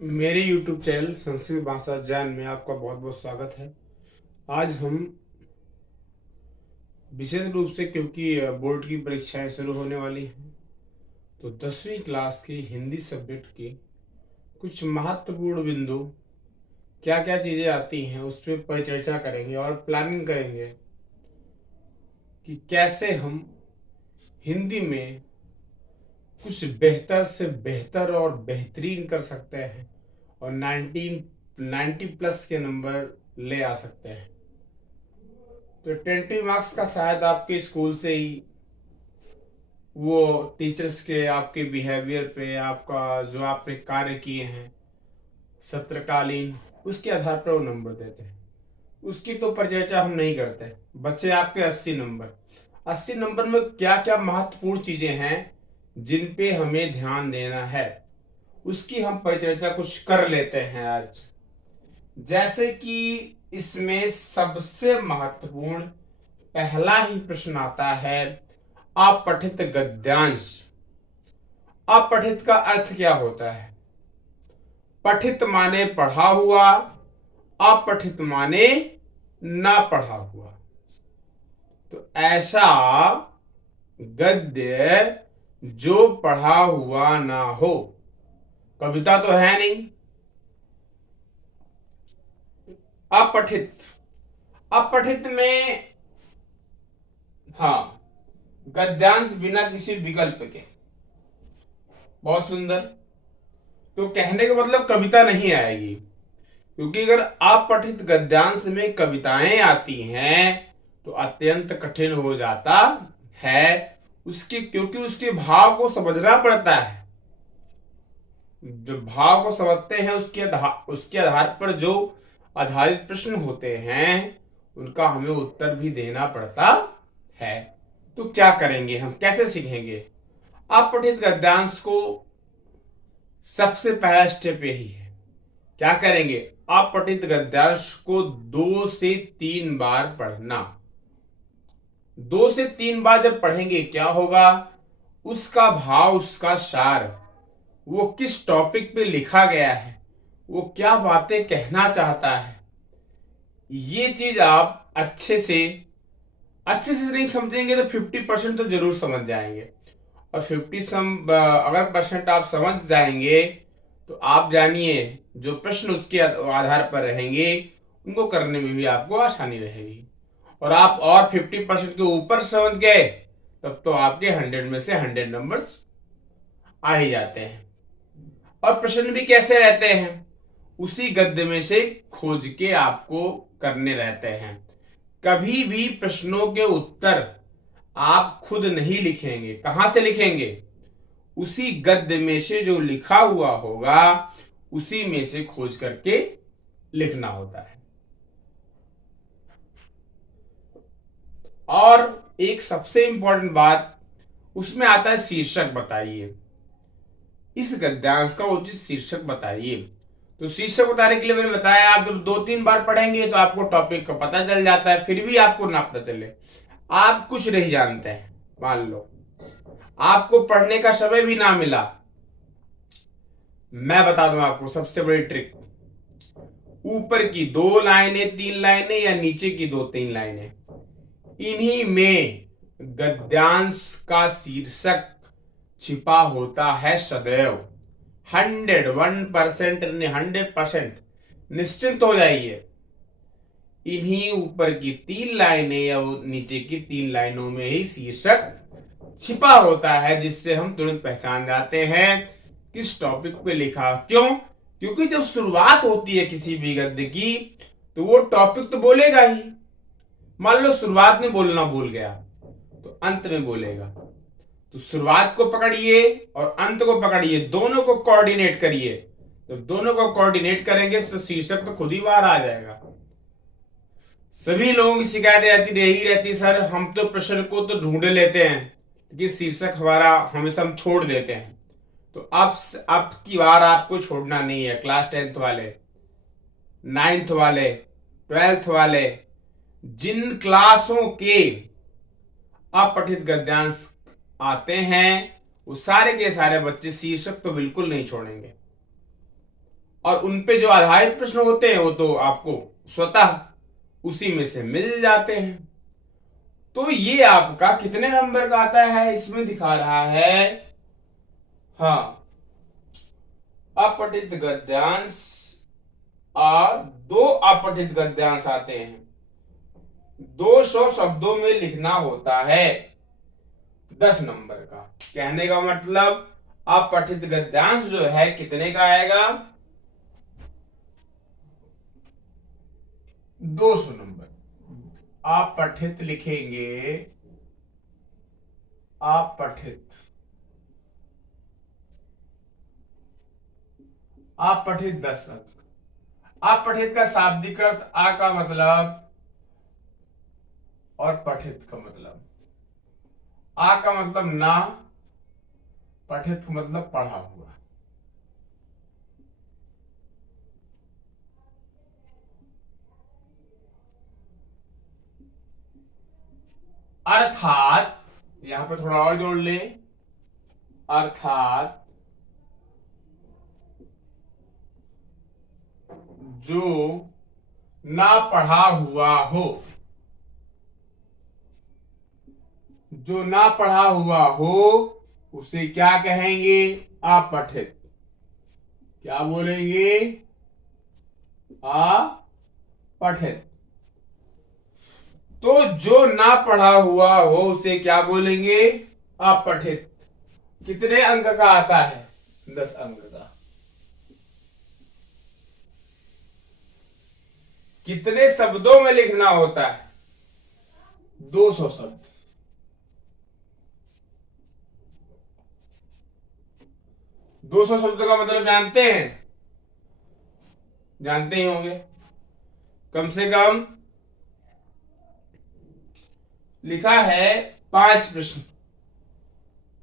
मेरे YouTube channel Sanskrit भाषा ज्ञान में आपका बहुत बहुत स्वागत है। आज हम विशेष रूप से, क्योंकि बोर्ड की परीक्षाएं शुरू होने वाली हैं, तो 10वीं क्लास की हिंदी सब्जेक्ट की कुछ महत्वपूर्ण बिंदु, क्या क्या चीज़ें आती हैं, उस पर परिचर्चा करेंगे और प्लानिंग करेंगे कि कैसे हम हिंदी में कुछ बेहतर से बेहतर और बेहतरीन कर सकते हैं और 90 प्लस के नंबर ले आ सकते हैं। तो 20 मार्क्स का शायद आपके स्कूल से ही वो टीचर्स के आपके बिहेवियर पे, आपका जो आपने कार्य किए हैं सत्रकालीन, उसके आधार पर वो नंबर देते हैं। उसकी तो परिचर्चा हम नहीं करते। बच्चे आपके 80 नंबर में क्या क्या महत्वपूर्ण चीजें हैं जिन पे हमें ध्यान देना है, उसकी हम परिचर्चा कुछ कर लेते हैं आज। जैसे कि इसमें सबसे महत्वपूर्ण पहला ही प्रश्न आता है, अपठित गद्यांश। अपठित का अर्थ क्या होता है? पठित माने पढ़ा हुआ, अपठित माने ना पढ़ा हुआ। तो ऐसा गद्य जो पढ़ा हुआ ना हो, कविता तो है नहीं। अपठित, अपठित में हाँ, गद्यांश बिना किसी विकल्प के। बहुत सुंदर। तो कहने का मतलब कविता नहीं आएगी, क्योंकि अगर अपठित गद्यांश में कविताएं आती हैं तो अत्यंत कठिन हो जाता है उसके, क्योंकि उसके भाव को समझना पड़ता है। जो भाव को समझते हैं उसके आधार पर जो आधारित प्रश्न होते हैं उनका हमें उत्तर भी देना पड़ता है। तो क्या करेंगे हम, कैसे सीखेंगे? अपठित गद्यांश को सबसे पहला स्टेप यही है। क्या करेंगे? अपठित गद्यांश को 2 से 3 बार पढ़ना। 2 से 3 बार जब पढ़ेंगे क्या होगा? उसका भाव, उसका सार, वो किस टॉपिक पे लिखा गया है, वो क्या बातें कहना चाहता है, ये चीज आप अच्छे से नहीं समझेंगे तो 50% तो जरूर समझ जाएंगे। और 50 अगर परसेंट आप समझ जाएंगे तो आप जानिए जो प्रश्न उसके आधार पर रहेंगे उनको करने में भी आपको आसानी रहेगी। और आप और 50% के ऊपर समझ गए तब तो आपके 100 में से 100 नंबर्स आ ही जाते हैं। और प्रश्न भी कैसे रहते हैं? उसी गद्य में से खोज के आपको करने रहते हैं। कभी भी प्रश्नों के उत्तर आप खुद नहीं लिखेंगे। कहां से लिखेंगे? उसी गद्य में से जो लिखा हुआ होगा उसी में से खोज करके लिखना होता है। और एक सबसे इंपॉर्टेंट बात उसमें आता है शीर्षक। बताइए, इस गद्यांश का उचित शीर्षक बताइए। तो शीर्षक बताने के लिए मैंने बताया, आप जब 2-3 बार पढ़ेंगे तो आपको टॉपिक का पता चल जाता है। फिर भी आपको ना पता चले, आप कुछ नहीं जानते हैं, मान लो आपको पढ़ने का समय भी ना मिला, मैं बता दूं आपको सबसे बड़ी ट्रिक। ऊपर की 2 लाइनें 3 लाइनें या नीचे की 2-3 लाइनें, इन्हीं में गद्यांश का शीर्षक छिपा होता है सदैव। 101% निश्चिंत हो जाइए। इन्हीं ऊपर की 3 लाइनें या नीचे की 3 लाइनों में ही शीर्षक छिपा होता है, जिससे हम तुरंत पहचान जाते हैं किस टॉपिक पे लिखा। क्यों? क्योंकि जब शुरुआत होती है किसी भी गद्य की तो वो टॉपिक तो बोलेगा ही। मान लो शुरुआत में बोलना भूल गया तो अंत में बोलेगा। तो शुरुआत को पकड़िए और अंत को पकड़िए, दोनों को कोऑर्डिनेट करिए। तो दोनों को कोऑर्डिनेट करेंगे तो शीर्षक तो खुद ही बाहर आ जाएगा। सभी लोगों की शिकायत आती रही रहती, सर हम तो प्रश्न को तो ढूंढ लेते हैं लेकिन शीर्षक हमारा हमेशा हम छोड़ देते हैं। तो अब की बार आपको छोड़ना नहीं है। क्लास 10th वाले, 9th वाले, 12th वाले, जिन क्लासों के अपठित गद्यांश आते हैं वो सारे के सारे बच्चे शीर्षक तो बिल्कुल नहीं छोड़ेंगे। और उनपे जो आधारित प्रश्न होते हैं वो तो आपको स्वतः उसी में से मिल जाते हैं। तो ये आपका कितने नंबर का आता है, इसमें दिखा रहा है, हाँ, अपठित गद्यांश दो अपठित गद्यांश आते हैं। 200 शब्दों में लिखना होता है 10 नंबर का। कहने का मतलब अपठित गद्यांश जो है कितने का आएगा, 200 नंबर। अपठित लिखेंगे, अपठित, अपठित 10 अंक। अपठित का शाब्दिक अर्थ आ का मतलब और पठित का मतलब। आ का मतलब ना, पठित का मतलब पढ़ा हुआ। अर्थात यहां पर थोड़ा और जोड़ ले, अर्थात जो ना पढ़ा हुआ हो, जो ना पढ़ा हुआ हो उसे क्या कहेंगे, अपठित। क्या बोलेंगे, अपठित। तो जो ना पढ़ा हुआ हो उसे क्या बोलेंगे, अपठित। कितने अंक का आता है, 10 अंक का। कितने शब्दों में लिखना होता है, 200 शब्द। दो सौ शब्द का मतलब जानते हैं, जानते ही होंगे। कम से कम लिखा है 5 प्रश्न।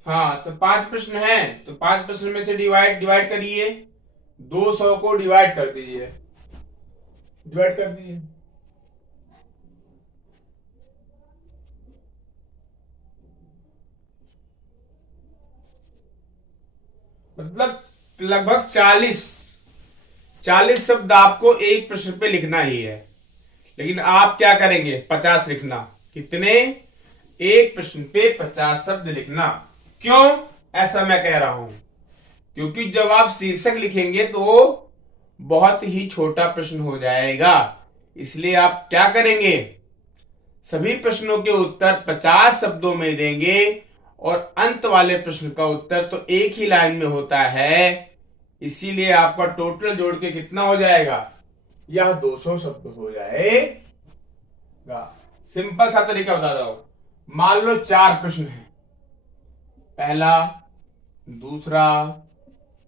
हाँ, तो 5 प्रश्न हैं, तो 5 प्रश्न में से डिवाइड करिए, 200 को डिवाइड कर दीजिए, डिवाइड कर दीजिए। मतलब लगभग 40 शब्द आपको एक प्रश्न पे लिखना ही है। लेकिन आप क्या करेंगे, 50 लिखना। कितने, एक प्रश्न पे 50 शब्द लिखना। क्यों ऐसा मैं कह रहा हूं, क्योंकि जब आप शीर्षक लिखेंगे तो बहुत ही छोटा प्रश्न हो जाएगा। इसलिए आप क्या करेंगे, सभी प्रश्नों के उत्तर 50 शब्दों में देंगे और अंत वाले प्रश्न का उत्तर तो एक ही लाइन में होता है। इसीलिए आपका टोटल जोड़ के कितना हो जाएगा, यह 200 शब्द हो जाएगा। सिंपल सा तरीका बता रहा हूं। मान लो 4 प्रश्न हैं, पहला, दूसरा,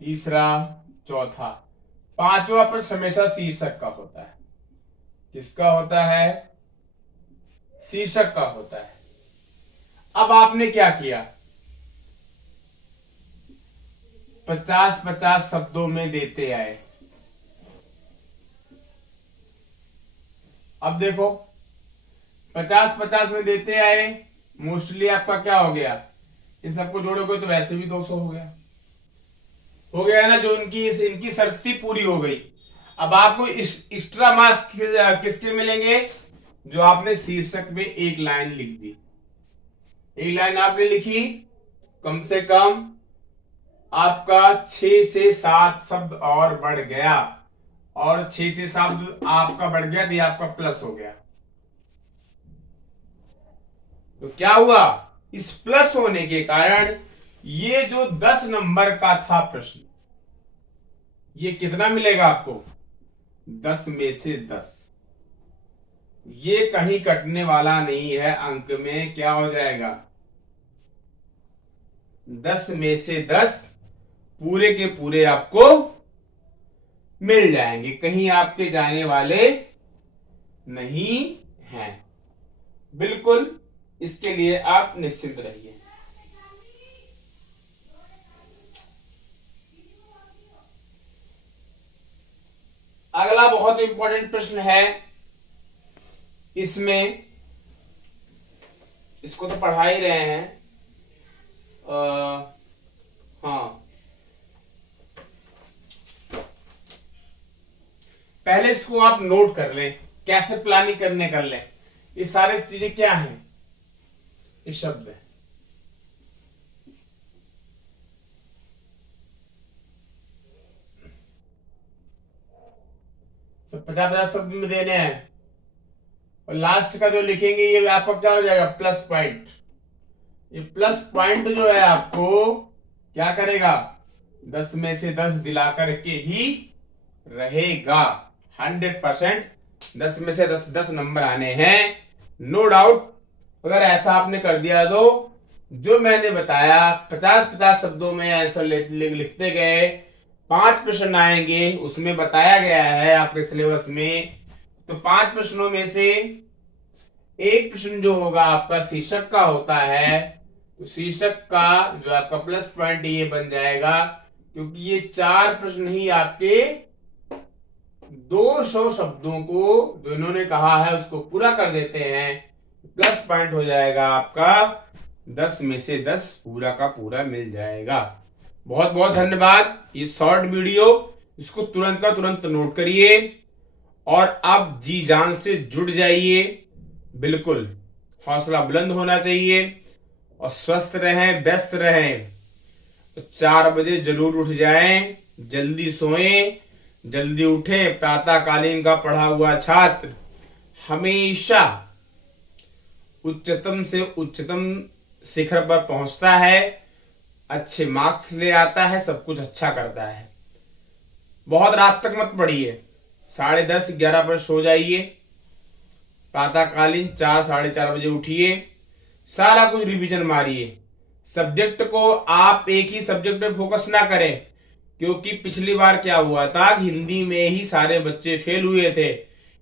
तीसरा, चौथा। 5वां प्रश्न हमेशा शीर्षक का होता है। किसका होता है, शीर्षक का होता है। अब आपने क्या किया, 50-50 शब्दों में देते आए। अब देखो 50-50 में देते आए, मोस्टली आपका क्या हो गया, इन सबको जोड़ोगे तो वैसे भी 200 हो गया ना, जो इनकी शर्ती पूरी हो गई। अब आपको एक्स्ट्रा मार्क्स किसके मिलेंगे, जो आपने शीर्षक में एक लाइन लिख दी। एक लाइन आपने लिखी, कम से कम आपका 6 से 7 शब्द और बढ़ गया, और 6 से 7 आपका बढ़ गया तो ये आपका प्लस हो गया। तो क्या हुआ, इस प्लस होने के कारण ये जो 10 नंबर का था प्रश्न, ये कितना मिलेगा आपको, 10 में से 10। ये कहीं कटने वाला नहीं है, अंक में क्या हो जाएगा, 10 में से 10 पूरे के पूरे आपको मिल जाएंगे, कहीं आपके जाने वाले नहीं हैं। बिल्कुल, इसके लिए आप निश्चिंत रहिए। अगला बहुत इंपॉर्टेंट प्रश्न है, इसमें इसको तो पढ़ा ही रहे हैं। हाँ, पहले इसको आप नोट कर लें, कैसे प्लानिंग करने कर लें। ये सारी चीजें क्या हैं, ये शब्द है। सब 50-50 शब्द में देने हैं, और लास्ट का जो लिखेंगे ये आपका क्या हो जाएगा, प्लस पॉइंट। ये प्लस पॉइंट जो है आपको क्या करेगा, 10 में से 10 दिला करके ही रहेगा। 100% 10 में से 10 नंबर आने हैं, नो डाउट। अगर ऐसा आपने कर दिया तो जो मैंने बताया 50-50 शब्दों में आंसर लिखते गए, 5 प्रश्न आएंगे, उसमें बताया गया है आपके सिलेबस में। तो 5 प्रश्नों में से एक प्रश्न जो होगा आपका शीर्षक का होता है, तो शीर्षक का जो आपका प्लस पॉइंट ये बन जाएगा, क्योंकि ये 4 प्रश्न ही आपके 200 शब्दों को जो इन्होंने कहा है उसको पूरा कर देते हैं। प्लस पॉइंट हो जाएगा आपका 10 में से 10 पूरा का पूरा मिल जाएगा। बहुत बहुत धन्यवाद। ये शॉर्ट वीडियो, इसको तुरंत का तुरंत नोट करिए और आप जी जान से जुड़ जाइए। बिल्कुल हौसला बुलंद होना चाहिए और स्वस्थ रहें, व्यस्त रहें। तो 4 बजे जरूर उठ जाएं, जल्दी सोएं, जल्दी उठें। प्रातःकालीन का पढ़ा हुआ छात्र हमेशा उच्चतम से उच्चतम शिखर पर पहुंचता है, अच्छे मार्क्स ले आता है, सब कुछ अच्छा करता है। बहुत रात तक मत पढ़िए, 10:30-11 पर सो जाइए। प्रातःकालीन 4-4:30 बजे उठिए, सारा कुछ रिवीजन मारिए। सब्जेक्ट को आप एक ही सब्जेक्ट पे फोकस ना करें, क्योंकि पिछली बार क्या हुआ था, हिंदी में ही सारे बच्चे फेल हुए थे।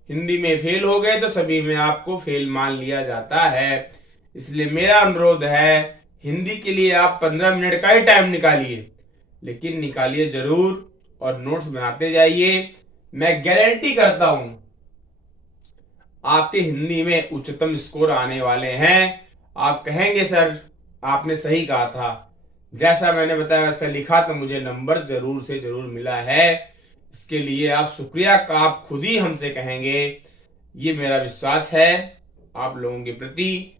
हिंदी में फेल हो गए तो सभी में आपको फेल मान लिया जाता है। इसलिए मेरा अनुरोध है, हिंदी के लिए आप 15 मिनट का ही टाइम निकालिए, लेकिन निकालिए जरूर और नोट्स बनाते जाइए। मैं गारंटी करता हूं आपके हिंदी में उच्चतम स्कोर आने वाले हैं। आप कहेंगे सर आपने सही कहा था, जैसा मैंने बताया वैसा लिखा, तो मुझे नंबर जरूर से जरूर मिला है। इसके लिए आप शुक्रिया का आप खुद ही हमसे कहेंगे। ये मेरा विश्वास है आप लोगों के प्रति,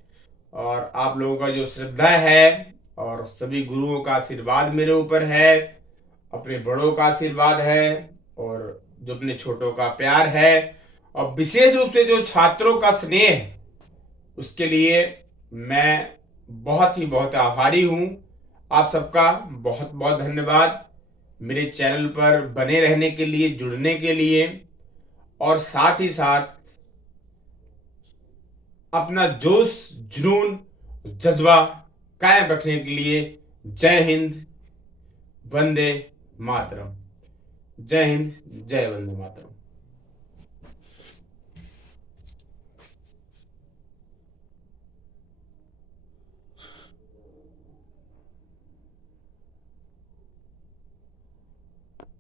और आप लोगों का जो श्रद्धा है और सभी गुरुओं का आशीर्वाद मेरे ऊपर है, अपने बड़ों का आशीर्वाद है, और जो अपने छोटों का प्यार है, और विशेष रूप से जो छात्रों का स्नेह है, उसके लिए मैं बहुत ही बहुत आभारी हूं। आप सबका बहुत बहुत धन्यवाद मेरे चैनल पर बने रहने के लिए, जुड़ने के लिए, और साथ ही साथ अपना जोश, जुनून, जज्बा कायम रखने के लिए। जय हिंद, वंदे मातरम। जय हिंद, जय वंदे मातरम।